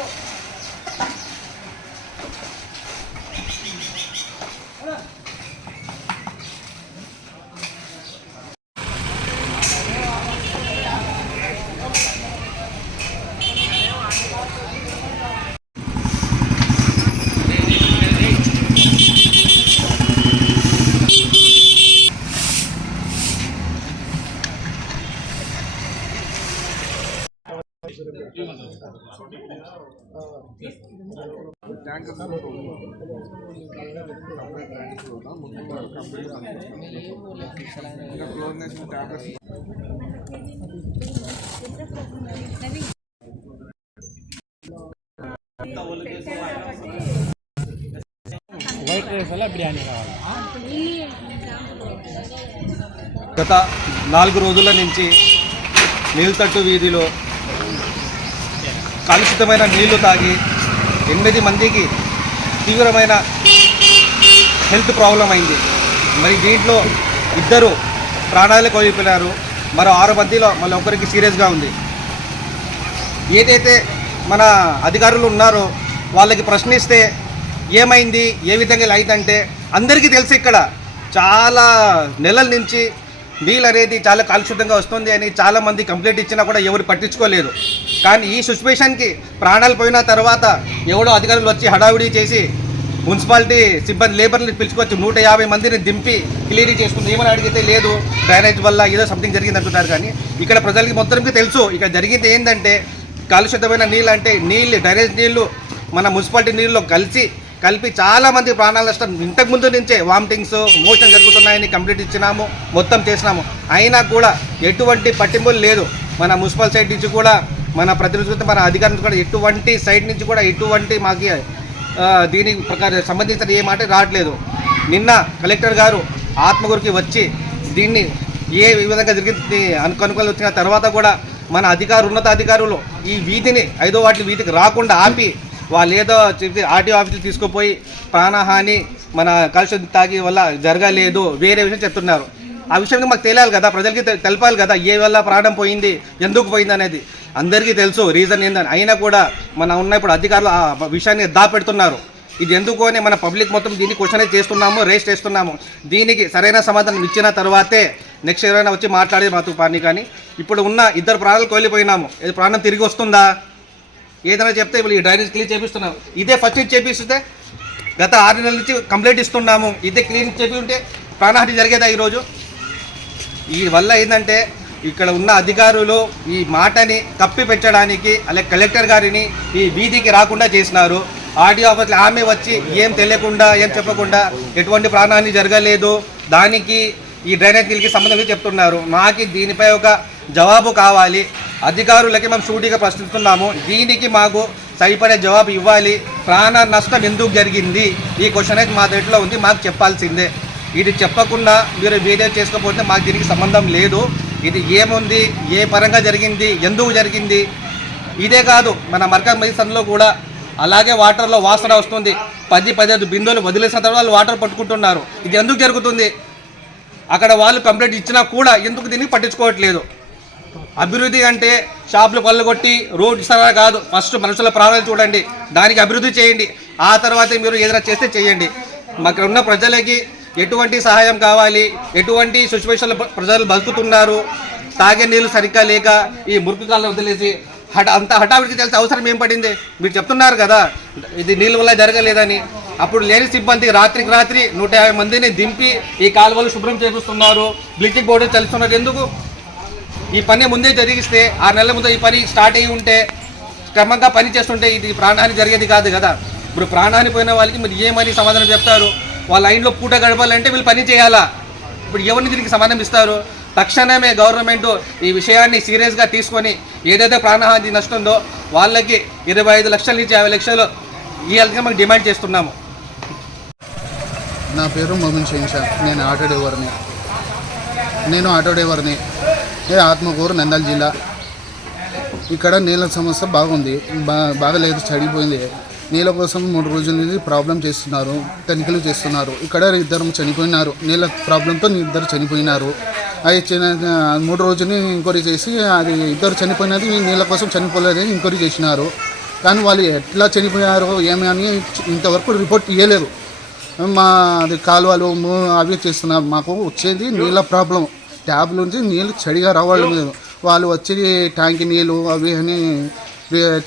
Gracias. గత నాలుగు రోజుల నుంచి నీళ్ళతట్టు వీధిలో కలుషితమైన నీళ్ళు తాగి ఎనిమిది మందికి తీవ్రమైన హెల్త్ ప్రాబ్లం అయింది. మరి దీంట్లో ఇద్దరు ప్రాణాలు కోల్పోయినారు. మరో ఆరు మందిలో మళ్ళీ ఒకరికి సీరియస్గా ఉంది. ఏదైతే మన అధికారులు ఉన్నారో వాళ్ళకి ప్రశ్నిస్తే ఏమైంది ఏ విధంగా అయిందంటే అందరికీ తెలుసు ఇక్కడ. చాలా నెలల నుంచి నీళ్ళు అనేది చాలా కాలుషితంగా వస్తుంది అని చాలా మంది కంప్లైంట్ ఇచ్చినా కూడా ఎవరు పట్టించుకోలేదు కానీ ఈ సిచ్యువేషన్కి ప్రాణాలు పోయిన తర్వాత ఎవడో అధికారులు వచ్చి హడావిడి చేసి మున్సిపాలిటీ సిబ్బంది లేబర్ని పిలుచుకొచ్చి నూట యాభై మందిని దింపి క్లియర్ చేసుకుంది ఏమని అడిగితే లేదు డ్రైనేజ్ వల్ల ఏదో సంథింగ్ జరిగింది అంటున్నారు కానీ ఇక్కడ ప్రజలకి మొత్తంకి తెలుసు. ఇక్కడ జరిగింది ఏంటంటే కాలుషితమైన నీళ్ళు అంటే నీళ్ళు డ్రైనేజ్ నీళ్ళు మన మున్సిపాలిటీ నీళ్ళలో కలిసి కలిపి చాలా మంది ప్రాణాల నష్టం. ఇంతకు ముందు నుంచే వామిటింగ్స్ మోషన్ జరుగుతున్నాయని కంప్లీట్ ఇచ్చినాము మొత్తం చేసినాము. అయినా కూడా ఎటువంటి పట్టింపులు లేదు. మన మున్సిపల్ సైడ్ నుంచి కూడా మన ప్రతినిధులతో మన అధికారులు కూడా ఎటువంటి సైడ్ నుంచి కూడా ఎటువంటి మాకు దీనికి దీని ప్రకారం సంబంధించిన ఏ మాట రావట్లేదు. నిన్న కలెక్టర్ గారు ఆత్మగురికి వచ్చి దీన్ని ఏ విధంగా జరిగింది అనుకొని వచ్చిన తర్వాత కూడా మన అధికారు ఉన్నతాధికారులు ఈ వీధిని ఐదో వాటి వీధికి రాకుండా ఆపి వాళ్ళు ఏదో చెప్పి ఆర్టీఓ ఆఫీసులు తీసుకుపోయి ప్రాణహాని మన కలుషితం తాగి వల్ల జరగలేదు వేరే విషయం చెప్తున్నారు. ఆ విషయం మాకు తెలియాలి కదా ప్రజలకి తెలపాలి కదా ఏ వల్ల ప్రాణం పోయింది ఎందుకు పోయింది అనేది. అందరికీ తెలుసు రీజన్ ఏందని. అయినా కూడా మన ఉన్న ఇప్పుడు అధికారులు ఆ విషయాన్ని దాపెడుతున్నారు. ఇది ఎందుకు అని మన పబ్లిక్ మొత్తం దీన్ని క్వశ్చన్ చేస్తున్నాము రేస్ చేస్తున్నాము. దీనికి సరైన సమాధానం ఇచ్చిన తర్వాతే నెక్స్ట్ ఎవరైనా వచ్చి మాట్లాడేది మాతో పాని కానీ. ఇప్పుడు ఉన్న ఇద్దరు ప్రాణాలు కోల్పోయినాము. ఇది ప్రాణం తిరిగి వస్తుందా? ఏదైనా చెప్తే ఇప్పుడు ఈ డ్రైనేజ్ క్లీన్ చేపిస్తున్నాం. ఇదే ఫస్ట్ ఇది చేపిస్తే గత ఆరు నెలల నుంచి కంప్లైంట్ ఇస్తున్నాము. ఇదే క్లీన్ చేపి ఉంటే ప్రాణహాని జరిగేదా ఈరోజు? ఈ వల్ల ఏంటంటే ఇక్కడ ఉన్న అధికారులు ఈ మాటని కప్పి పెట్టడానికి అలాగే కలెక్టర్ గారిని ఈ వీధికి రాకుండా చేసినారు. ఆర్డీఓ ఆఫీస్లో ఆమె వచ్చి ఏం తెలియకుండా ఏం చెప్పకుండా ఎటువంటి ప్రాణాన్ని జరగలేదు. దానికి ఈ డ్రైనేజ్ నీళ్ళకి సంబంధం చెప్తున్నారు. మాకు దీనిపై ఒక జవాబు కావాలి. అధికారులకి మేము సూటిగా ప్రశ్నిస్తున్నాము దీనికి మాకు సరిపడే జవాబు ఇవ్వాలి. ప్రాణ నష్టం ఎందుకు జరిగింది? ఈ క్వశ్చన్ అయితే మా దగ్గరలో ఉంది మాకు చెప్పాల్సిందే. ఇది చెప్పకుండా మీరు వీడియో చేసుకోకపోతే మాకు దీనికి సంబంధం లేదు. ఇది ఏముంది? ఏ పరంగా జరిగింది? ఎందుకు జరిగింది? ఇదే కాదు మన మర్కజ్ మైసన్లో కూడా అలాగే వాటర్లో వాసన వస్తుంది. పది పదిహేను బిందువులు వదిలేసిన తర్వాత వాళ్ళు వాటర్ పట్టుకుంటున్నారు. ఇది ఎందుకు జరుగుతుంది? అక్కడ వాళ్ళు కంప్లైంట్ ఇచ్చినా కూడా ఎందుకు దీన్ని పట్టించుకోవట్లేదు? అభివృద్ధి అంటే షాపులు పళ్ళగొట్టి రోడ్డు ఇస్తారా కాదు. ఫస్ట్ మనుషుల ప్రాణాలు చూడండి. దానికి అభివృద్ధి చేయండి. ఆ తర్వాత మీరు ఏదైనా చేస్తే చేయండి. మాకు ఉన్న ప్రజలకి ఎటువంటి సహాయం కావాలి? ఎటువంటి సిచ్యువేషన్లో ప్రజలు బతుకుతున్నారు? తాగే నీళ్ళు సరిగ్గా లేక ఈ మురికి కాలం వదిలేసి హఠ అంత హఠావిడికి తెలిసి అవసరం ఏం పడింది? మీరు చెప్తున్నారు కదా ఇది నీళ్ళ వల్ల జరగలేదని. అప్పుడు లేని సిబ్బంది రాత్రికి రాత్రి నూట యాభై మందిని దింపి ఈ కాలువలు శుభ్రం చేపిస్తున్నారు. బ్లీచింగ్ పౌడర్ తెలుస్తున్నారు ఎందుకు? ఈ పని ముందే జరిగిస్తే ఆరు నెలల ముందు ఈ పని స్టార్ట్ అయ్యి ఉంటే క్రమంగా పని చేస్తుంటే ఇది ప్రాణహాని జరిగేది కాదు కదా. ఇప్పుడు ప్రాణహాని పోయిన వాళ్ళకి మీరు ఏమని సమాధానం చెప్తారు? వాళ్ళ లైన్లో పూట గడపాలంటే వీళ్ళు పని చేయాలా? ఇప్పుడు ఎవరిని దీనికి సమాధానం ఇస్తారు? తక్షణమే గవర్నమెంట్ ఈ విషయాన్ని సీరియస్గా తీసుకొని ఏదైతే ప్రాణహాని నష్టందో ఉందో వాళ్ళకి ఇరవై ఐదు లక్షల నుంచి యాభై లక్షలు ఇవ్వాలని మాకు డిమాండ్ చేస్తున్నాము. నా పేరు మొమిన్ షేన్షా నేను ఆటో డ్రైవర్ని. నేను ఆటో డ్రైవర్ని. ఏ ఆత్మకూరు నందల్ జిల్లా. ఇక్కడ నీళ్ళ సమస్య బాగుంది బా బాగలేదు చడిపోయింది నీళ్ళ కోసం మూడు రోజుల నుంచి ప్రాబ్లం చేస్తున్నారు తనిఖీలు చేస్తున్నారు. ఇక్కడ ఇద్దరు చనిపోయినారు నీళ్ళ ప్రాబ్లంతో ఇద్దరు చనిపోయినారు. అది చిన్న- మూడు రోజులు ఎంక్వైరీ చేసి అది ఇద్దరు చనిపోయినది నీళ్ళ కోసం చనిపోలేదని ఎంక్వైరీ చేసినారు. కానీ వాళ్ళు ఎట్లా చనిపోయారో ఏమి అని ఇంతవరకు రిపోర్ట్ ఇవ్వలేదు మా అది కాలువలు అవి చేస్తున్నారు. మాకు వచ్చేది నీళ్ళ ప్రాబ్లం. ట్యాబ్ నుంచి నీళ్ళు చెడిగా రావడం లేదు వాళ్ళు వచ్చి ట్యాంక్ నీళ్ళు అవి అని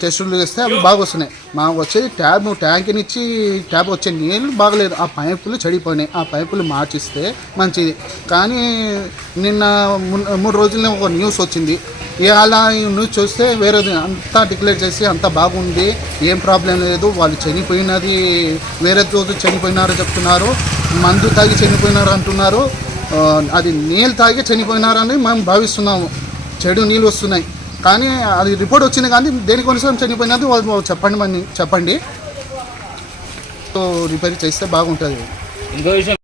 టెస్టులు చేస్తే అవి బాగా వస్తున్నాయి. మాకు వచ్చేది ట్యాబ్ ట్యాంక్నిచ్చి ట్యాబ్ వచ్చే నీళ్ళు బాగలేదు. ఆ పైపులు చెడిపోయినాయి. ఆ పైపులు మార్చిస్తే మంచిది. కానీ నిన్న మూడు రోజులనే ఒక న్యూస్ వచ్చింది. ఈ న్యూస్ చూస్తే వేరేది అంతా డిక్లేర్ చేసి అంతా బాగుంది. ఏం ప్రాబ్లం లేదు. వాళ్ళు చనిపోయినది వేరే రోజు చనిపోయినారు చెప్తున్నారు. మందు తాగి చనిపోయినారు అంటున్నారు. అది నీళ్ళు తాగి చనిపోయినారని మేము భావిస్తున్నాము. చెడు నీళ్ళు వస్తున్నాయి. కానీ అది రిపోర్ట్ వచ్చింది కానీ దేనికోసం చనిపోయినది వాళ్ళు చెప్పండి మని చెప్పండి. సో రిపేర్ చేస్తే బాగుంటుంది. ఇంకో విషయం